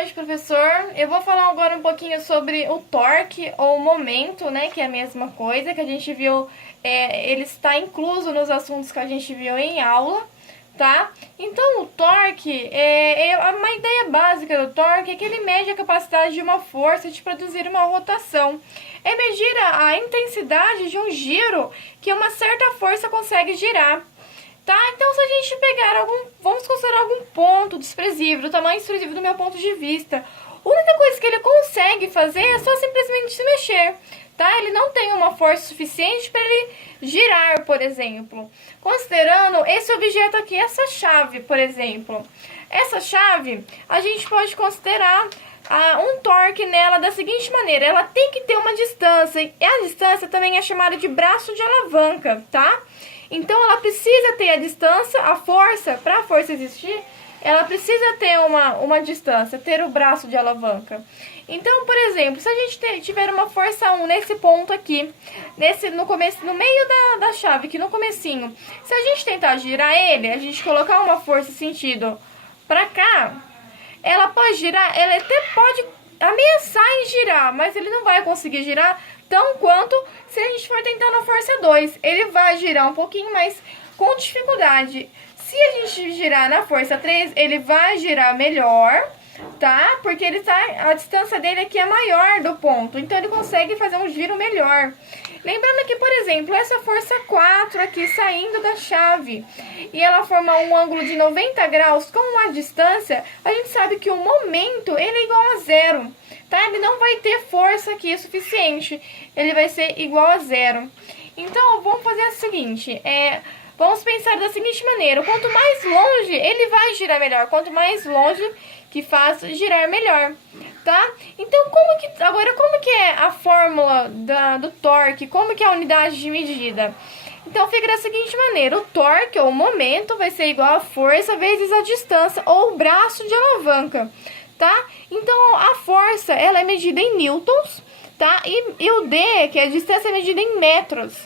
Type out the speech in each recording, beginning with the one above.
noite, professor. Eu vou falar agora um pouquinho sobre o torque ou momento, né, que é a mesma coisa que a gente viu, ele está incluso nos assuntos que a gente viu em aula, tá? Então, o torque, uma ideia básica do torque é que ele mede a capacidade de uma força de produzir uma rotação. É medir a intensidade de um giro que uma certa força consegue girar. Tá? Então, se a gente pegar vamos considerar algum ponto desprezível, do tamanho desprezível do meu ponto de vista, a única coisa que ele consegue fazer é só simplesmente se mexer, tá? Ele não tem uma força suficiente para ele girar, por exemplo. Considerando esse objeto aqui, essa chave, por exemplo. Essa chave, a gente pode considerar um torque nela da seguinte maneira: ela tem que ter uma distância, e a distância também é chamada de braço de alavanca, tá? Então, ela precisa ter a distância, a força, para a força existir, ela precisa ter uma distância, ter o braço de alavanca. Então, por exemplo, se a gente tiver uma força 1 nesse ponto aqui, no começo, no meio da chave, aqui no comecinho, se a gente tentar girar ele, a gente colocar uma força sentido para cá, ela pode girar, ela até pode ameaçar em girar, mas ele não vai conseguir girar tão quanto se a gente for tentar na força 2. Ele vai girar um pouquinho, mas com dificuldade. Se a gente girar na força 3, ele vai girar melhor, tá? Porque a distância dele aqui é maior do ponto, então ele consegue fazer um giro melhor. Lembrando que, por exemplo, essa força 4 aqui saindo da chave e ela formar um ângulo de 90 graus com uma distância, a gente sabe que o momento ele é igual a zero, tá? Ele não vai ter força aqui suficiente, ele vai ser igual a zero. Então, vamos fazer o seguinte, vamos pensar da seguinte maneira: quanto mais longe, ele vai girar melhor, quanto mais longe que faz girar melhor, tá? Então, como que é a fórmula do torque? Como que é a unidade de medida? Então, fica da seguinte maneira: o torque, ou o momento, vai ser igual a força vezes a distância, ou o braço de alavanca, tá? Então, a força, ela é medida em newtons, tá? E o D, que é a distância, é medida em metros.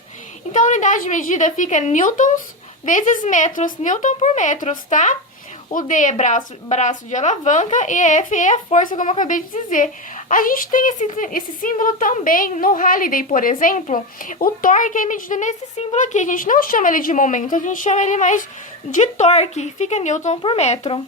Então, a unidade de medida fica newtons vezes metros, newton por metros, tá? O D é braço de alavanca e F é a força, como eu acabei de dizer. A gente tem esse símbolo também no Halliday, por exemplo. O torque é medido nesse símbolo aqui. A gente não chama ele de momento, a gente chama ele mais de torque. Fica newton por metro.